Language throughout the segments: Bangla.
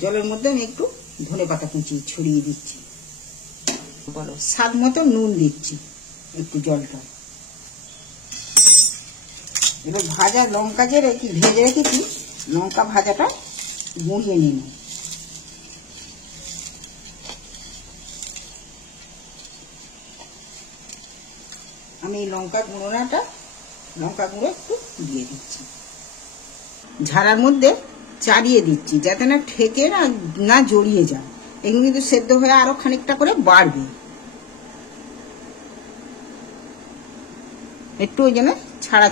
জলের মধ্যে আমি একটু ধনেপাতা কুচি ছড়িয়ে দিচ্ছি, বলো স্বাদ মতো নুন দিচ্ছি একটু জলটা। এবার ভাজা লঙ্কা যে ভেজে রেখেছি, লঙ্কা ভাজাটা গুঁড়িয়ে নিন। আমি এই লঙ্কা গুঁড়ো একটু দিয়ে দিচ্ছি, ঝাড়ার মধ্যে চাড়িয়ে দিচ্ছি যাতে না ঠেকে না জড়িয়ে যায়। এগুলো কিন্তু সেদ্ধ হয়ে আরো খানিকটা করে বাড়বে, একটু ওই জন্য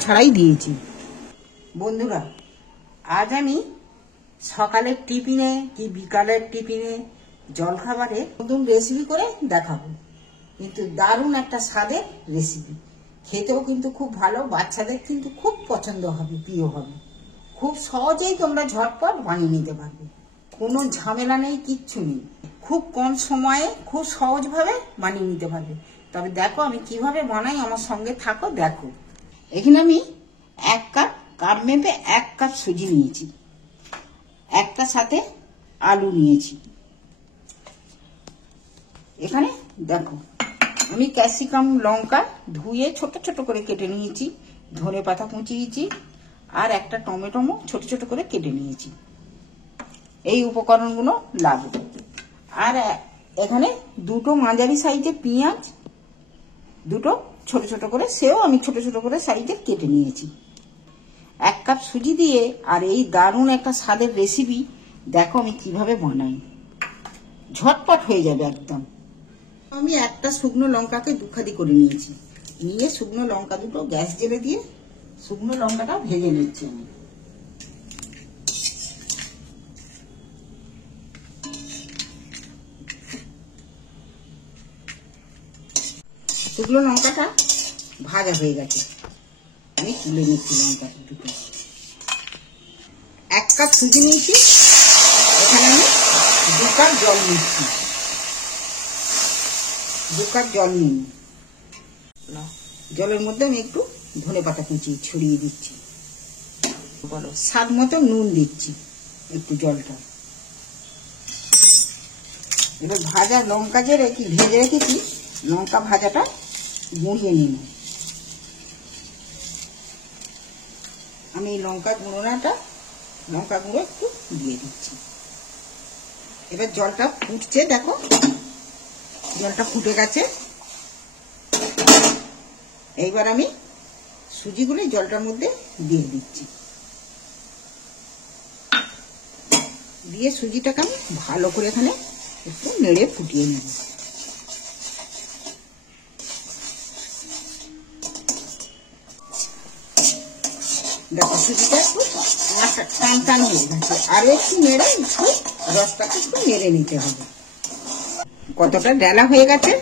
ছাড়াই দিয়েছি। বন্ধুরা, আজ আমি সকালের টিফিনে কি বিকালের টিফিনে জলখাবারে নতুন রেসিপি করে দেখাবো, কিন্তু দারুণ একটা স্বাদের রেসিপি। খেতেও কিন্তু খুব ভালো, বাচ্চাদের কিন্তু খুব পছন্দ হবে, প্রিয় হবে। খুব সহজেই তোমরা ঝটপট বানিয়ে নিতে পারবে, কোনো ঝামেলা নেই, কিচ্ছু নেই। খুব কম সময়ে খুব সহজভাবে বানিয়ে নিতে পারবে। তবে দেখো আমি কিভাবে বানাই, আমার সঙ্গে থাকো দেখো। এখানে আমি কাপ মেপে 1 কাপ সুজি নিয়েছি, একটা সাথে আলু নিয়েছি। এখানে দেখো আমি ক্যাপসিকাম লঙ্কা ধুয়ে ছোট ছোট করে কেটে নিয়েছি, ধনেপাতা কুচিয়েছি, আর একটা টমেটো ছোট ছোট করে কেটে নিয়েছি। এই উপকরণগুলো লাগবে। আর এখানে দুটো মাঝারি সাইজের পেঁয়াজ, দুটো ছোট ছোট করে, সেও আমি ছোট ছোট করে সাইজে কেটে নিয়েছি। 1 কাপ সুজি দিয়ে আর এই দারুণ একটা স্বাদের রেসিপি দেখো আমি কিভাবে বানাই, ঝটপট হয়ে যাবে একদম। আমি একটা শুকনো লঙ্কাকে দুখাদি করে নিয়েছি, নিয়ে শুকনো লঙ্কা দুটো গ্যাস জেলে দিয়ে শুকনো লঙ্কাটা ভেজে নিচ্ছি আমি। শুকনো লঙ্কাটা ভাজা হয়ে গেছে, আমি তুলে নিচ্ছি লঙ্কা দুটো। 1 কাপ সুজি নিয়েছি, এখানে আমি 2 কাপ জল নিচ্ছি, 2 কাপ জল নিন। জলের মধ্যে আমি একটু ধনেপাতা কুচি ছড়িয়ে দিচ্ছি, বলো স্বাদ মতো নুন দিচ্ছি একটু জলটা। এবার ভাজা লঙ্কা যে ভেজে রেখেছি, লঙ্কা ভাজাটা গুঁড়িয়ে নিন। আমি এই লঙ্কা গুঁড়ো একটু দিয়ে দিচ্ছি। এবার জলটা ফুটছে, দেখো জলটা ফুটে গেছে। এইবার আমি সুজিগুলো জলটার মধ্যে দিয়ে দিচ্ছি, দিয়ে সুজিটাকে আমি ভালো করে এখানে একটু নেড়ে ফুটিয়ে নেব। দেখো সুজিটা একটু টান হয়ে গেছে, আরো একটু নেড়ে একটু রসটাকে একটু নেড়ে নিতে হবে। কতটা ডেলা হয়ে গেছে,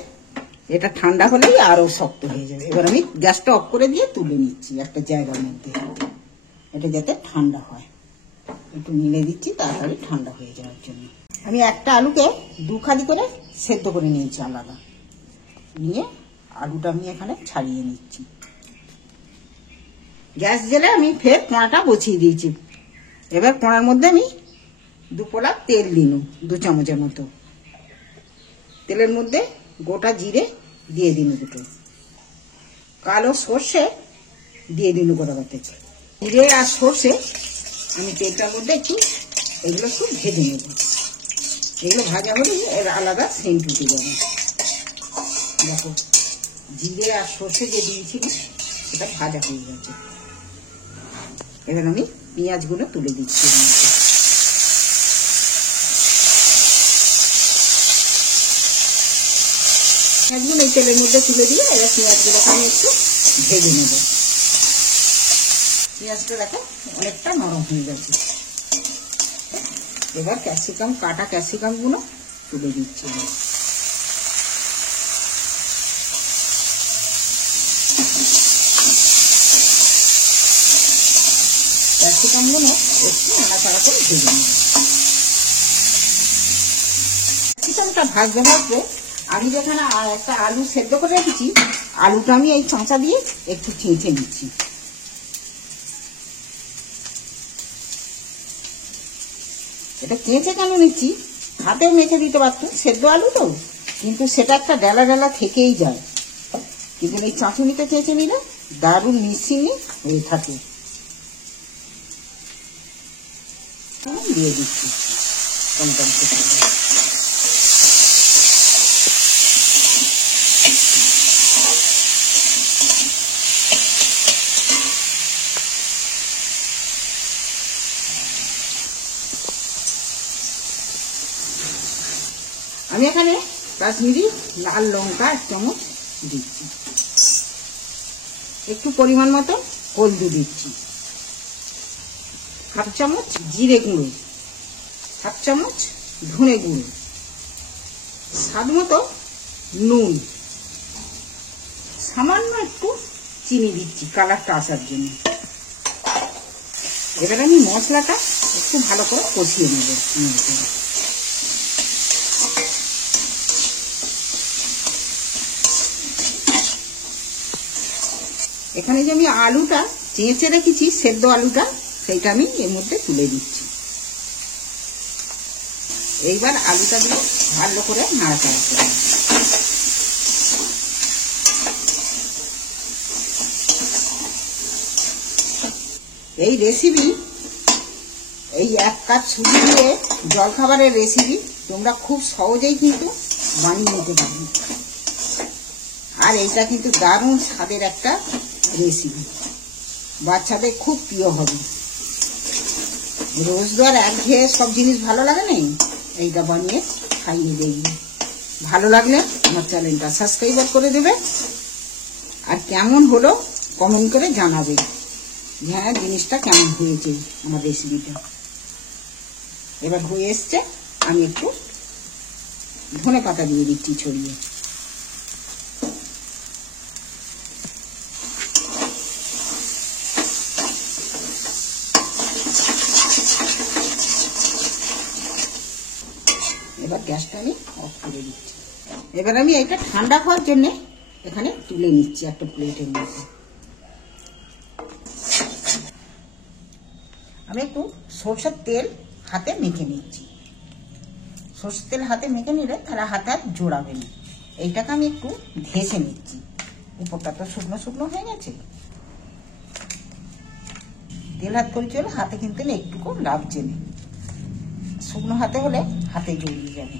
এটা ঠান্ডা হলেই আরো শক্ত হয়ে যাবে। এবার আমি গ্যাসটা অফ করে দিয়ে তুলে নিচ্ছি একটা জায়গার মধ্যে, এটা যাতে ঠান্ডা হয়। একটু নেড়ে দিচ্ছি তাড়াতাড়ি ঠান্ডা হয়ে যাওয়ার জন্য। আমি একটা আলুকে 2 খাদি করে সেদ্ধ করে নিয়েছি আলাদা, নিয়ে আলুটা আমি এখানে ছাড়িয়ে নিচ্ছি। গ্যাস জেলে আমি ফের কড়াটা বসিয়ে দিয়েছি। এবার কড়ার মধ্যে আমি 2 পোলা তেল দিলাম, 2 চামচের মতো। তেলের মধ্যে গোটা জিরে দিয়ে দিন, দুটো কালো সর্ষে দিয়ে দিন গোটা থেকে। জিরে আর সর্ষে আমি তেলটার মধ্যে এগুলো একটু ভেজে নেব। এগুলো ভাজা হলে এর আলাদা সেন্ট উঠে যাবে। দেখো জিরে আর সর্ষে যে দিয়েছিল সেটা ভাজা হয়ে গেছে। এবার আমি পেঁয়াজগুলো তুলে দিচ্ছি। পেঁয়াজগুলো এই তেলের মধ্যে তুলে দিয়ে এবার পেঁয়াজগুলোকে আমি একটু ভেজে নেব। পেঁয়াজটা দেখো অনেকটা নরম হয়ে গেছে। এবার কাটা ক্যাপসিকামগুলো তুলে দিচ্ছি। ক্যাপসিকামগুলো একটু নাড়াচাড়া করে ভেজে নেব। ক্যাপসিকামটা ভাজতে আমি যেখানে একটা আলু সেদ্ধ করে রেখেছি, আলুটা আমি এই চাঁচা দিয়ে একটু ছেঁচে নিচ্ছি। এটা চেঁচে কেন নিচ্ছি, হাতেও মেখে দিতে পারতো, সেদ্ধ আলু তো, কিন্তু সেটা একটা ডালা ডালা থেকেই যায়। কিন্তু এই চাঁচুনিতে চেঁচে নিলে দারুণ মিশিয়ে হয়ে থাকে। দিয়ে দিচ্ছি টমেটো। আমি এখানে কাশ্মীরি লাল লঙ্কা 1 চামচ দিচ্ছি, একটু পরিমাণ মতো হলদি দিচ্ছি, 1/2 চামচ জিরে গুঁড়ো, 1/2 চামচ ধনে গুঁড়ো, স্বাদ মতো নুন, সামান্য একটু চিনি দিচ্ছি কালারটা আসার জন্য। এবার আমি মশলাটা একটু ভালো করে কষিয়ে নেব। এখানে যে আমি আলুটা চেঁচে রেখেছি, সেদ্ধ আলুটা, সেইটা আমি এর মধ্যে তুলে দিচ্ছি। এইবার আলুটা দিয়ে ভালো করে নাড়াচাড়া করে এই রেসিপি, এই 1 কাপ সুজি দিয়ে জলখাবারের রেসিপি তোমরা খুব সহজেই কিন্তু বানিয়ে নিতে পারবে। আর এইটা কিন্তু দারুণ স্বাদের একটা রেসিপি, বাচ্চাদের খুব প্রিয় হবে। রোজ তো আর একঘেয়ে সব জিনিস ভালো লাগে না, এইটা বানিয়ে খাইয়ে দেখবে। ভালো লাগলে আমার চ্যানেলটা সাবস্ক্রাইব করে দেবে, আর কেমন হলো কমেন্ট করে জানাবে, হ্যাঁ জিনিসটা কেমন হয়েছে আমার রেসিপিটা। এবার হয়ে এসছে, আমি একটু ধনে পাতা দিয়ে দিচ্ছি ছড়িয়ে। এবার গ্যাসটা আমি অফ করে দিচ্ছি। এবার আমি এটা ঠান্ডা হওয়ার জন্য এখানে তুলে নিচ্ছি একটা প্লেটের মধ্যে। আমি একটু সরষের তেল হাতে মেখে নিচ্ছি। সরষের তেল হাতে মেখে নিলে তাহলে হাতে আর জোড়াবে না। এইটাকে আমি একটু ঘেঁষে নিচ্ছি, উপরটা তো শুকনো শুকনো হয়ে গেছে। তেল হাত করে চলে হাতে কিন্তু একটুকু লাগছে না, শুকনো হাতে হলে হাতে জড়িয়ে যাবে।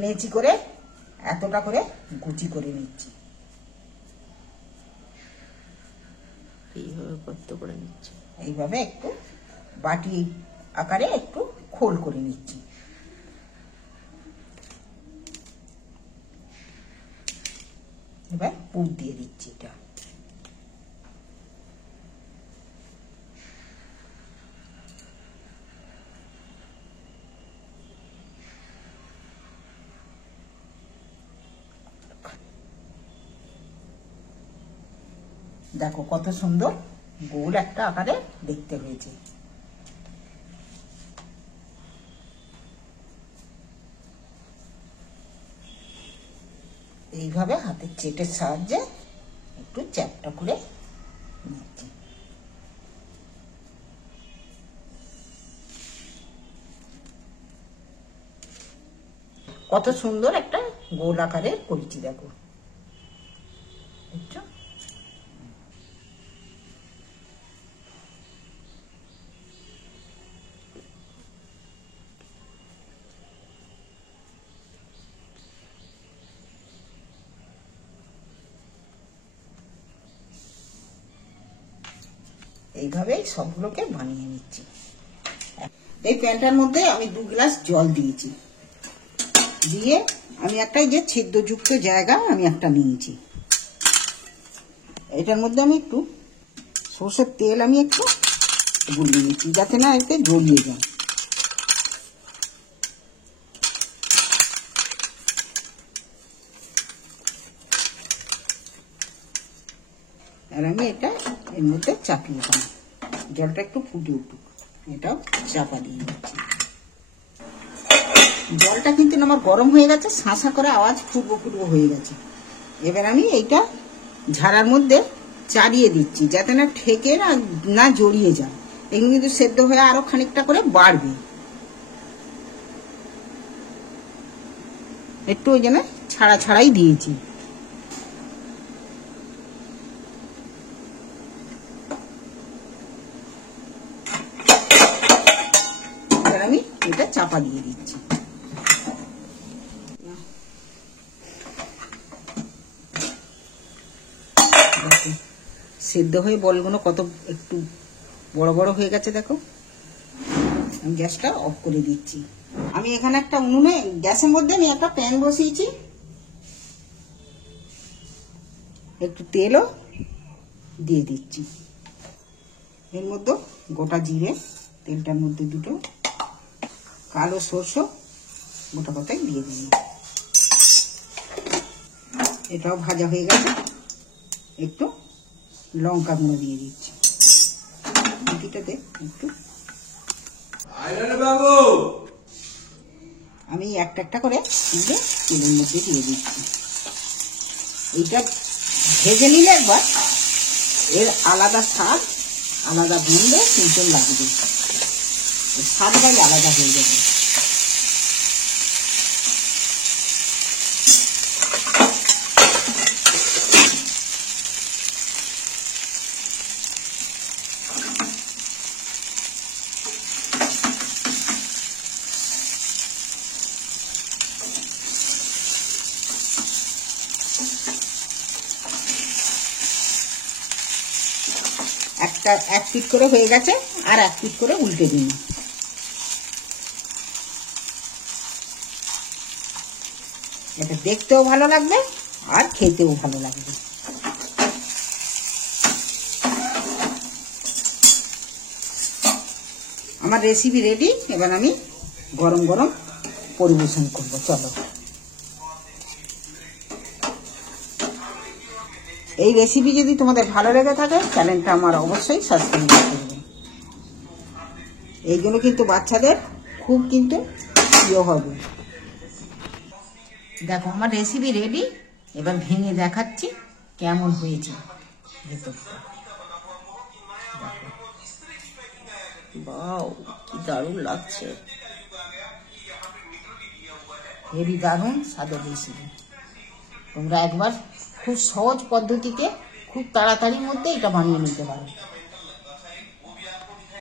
লেচি করে এতটা করে কুচি করে নিচ্ছি। এইভাবে কত করে নিচ্ছি, এইভাবে একটু বাটি আকারে একটু খোল করে নিচ্ছি। এবার পুর দিয়ে দিচ্ছি। এটা দেখো কত সুন্দর গোল একটা আকারে দেখতে হয়েছে। এইভাবে হাতের চেটের সাহায্যে একটু চ্যাপটা করে নিচ্ছি। কত সুন্দর একটা গোল আকারের করেছি, দেখো বুঝছো? এইভাবেই সবগুলোকে বানিয়ে নিচ্ছি। এই প্যানটার মধ্যে আমি 2 গ্লাস জল দিয়েছি, দিয়ে আমি একটা যে ছিদ্রযুক্ত জায়গা আমি একটা নিয়েছি। এটার মধ্যে আমি একটু সরষের তেল আমি একটু গুলিয়ে নিচ্ছি, যাতে না এতে জড়িয়ে যায়। আর আমি এটা এর মধ্যে চাপিয়ে দিই, জলটা একটু ফুটে উঠুক, এটাও চাপা দিয়ে দিচ্ছি। জলটা কিন্তু আমার গরম হয়ে গেছে, শাঁসা করে আওয়াজ ফুটবো ফুটবো হয়ে গেছে। এবার আমি এইটা ঝাড়ার মধ্যে চাড়িয়ে দিচ্ছি, যাতে না ঠেকে না জড়িয়ে যায়। এগুলো কিন্তু সেদ্ধ হয়ে আরো খানিকটা করে বাড়বে। একটু ওই জন্য ছাড়া ছাড়াই দিয়েছি। এবার আমি এটা চাপা দিয়ে দিচ্ছি। সেদ্ধ হয়ে বলগুলো কত একটু বড় বড় হয়ে গেছে দেখো। আমি গ্যাসটা অফ করে দিচ্ছি। আমি এখানে একটা উনুনে গ্যাসের মধ্যে আমি একটা প্যান বসিয়েছি, একটু তেলও দিয়ে দিচ্ছি। এর মধ্যে গোটা জিরে, তেলটার মধ্যে দুটো কালো সরষে গোটা কথাই দিয়ে দিই। এটাও ভাজা হয়ে গেছে। একটু লঙ্কা গুঁড়ো দিয়ে দিচ্ছি। এটাতে একটু আমি একটা একটা করে তেলের মধ্যে দিয়ে দিচ্ছি। এইটা ভেজে নিলে একবার এর আলাদা স্বাদ, আলাদা গন্ধ কিন্তু লাগবে, স্বাদটাই আলাদা হয়ে যাবে। এক পিঠ করে হয়ে গেছে, আর এক পিঠ করে উল্টে দিন। এটা দেখতেও ভালো লাগবে আর খেতেও ভালো লাগবে। আমার রেসিপি রেডি। এবার আমি গরম গরম পরিবেশন করব। চলো, এই রেসিপি যদি তোমাদের ভালো লেগে থাকে চ্যানেলটা আমার অবশ্যই সাবস্ক্রাইব করবে। এইগুলো কিন্তু বাচ্চাদের খুব কিন্তু প্রিয় হবে। দেখো আমার রেসিপি রেডি। এবার ভেঙে দেখাচ্ছি কেমন হয়েছে ভেতরটা। বাও, কি দারুণ লাগছে, হেবি দারুণ স্বাদের রেসিপি। তোমরা একবার খুব সহজ পদ্ধতিতে খুব তাড়াতাড়ির মধ্যে এটা বানিয়ে নিতে পারো।